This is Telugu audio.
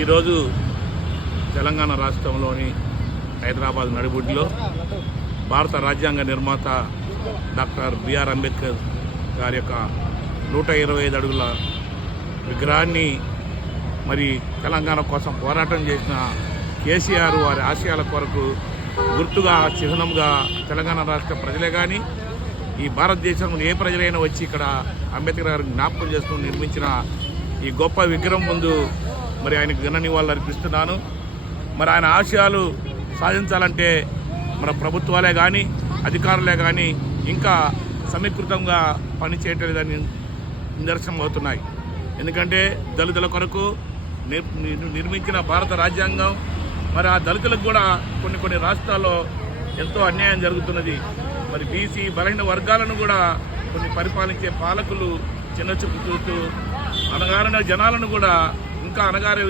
ఈరోజు తెలంగాణ రాష్ట్రంలోని హైదరాబాద్ నడిబొడ్డులో భారత రాజ్యాంగ నిర్మాత డాక్టర్ బిఆర్ అంబేద్కర్ గారి యొక్క 125 అడుగుల విగ్రహాన్ని మరి తెలంగాణ కోసం పోరాటం చేసిన కేసీఆర్ వారి ఆశయాల కొరకు గుర్తుగా చిహ్నంగా తెలంగాణ రాష్ట్ర ప్రజలే కానీ ఈ భారతదేశంలో ఏ ప్రజలైనా వచ్చి ఇక్కడ అంబేద్కర్ గారు జ్ఞాపకం చేసుకుని నిర్మించిన ఈ గొప్ప విగ్రహం ముందు మరి ఆయనకు ఘన నివాళులు అర్పిస్తున్నాను. మరి ఆయన ఆశయాలు సాధించాలంటే మన ప్రభుత్వాలే కానీ అధికారులే కానీ ఇంకా సమీకృతంగా పనిచేయట్లేదని నిదర్శనం అవుతున్నాయి. ఎందుకంటే దళితుల కొరకు నిర్మించిన భారత రాజ్యాంగం మరి ఆ దళితులకు కూడా కొన్ని రాష్ట్రాల్లో ఎంతో అన్యాయం జరుగుతున్నది. మరి బీసీ బలహీన వర్గాలను కూడా కొన్ని పరిపాలించే పాలకులు చిన్నచూపు చూస్తూ అణగారిన జనాలను కూడా ఇంకా అణగారే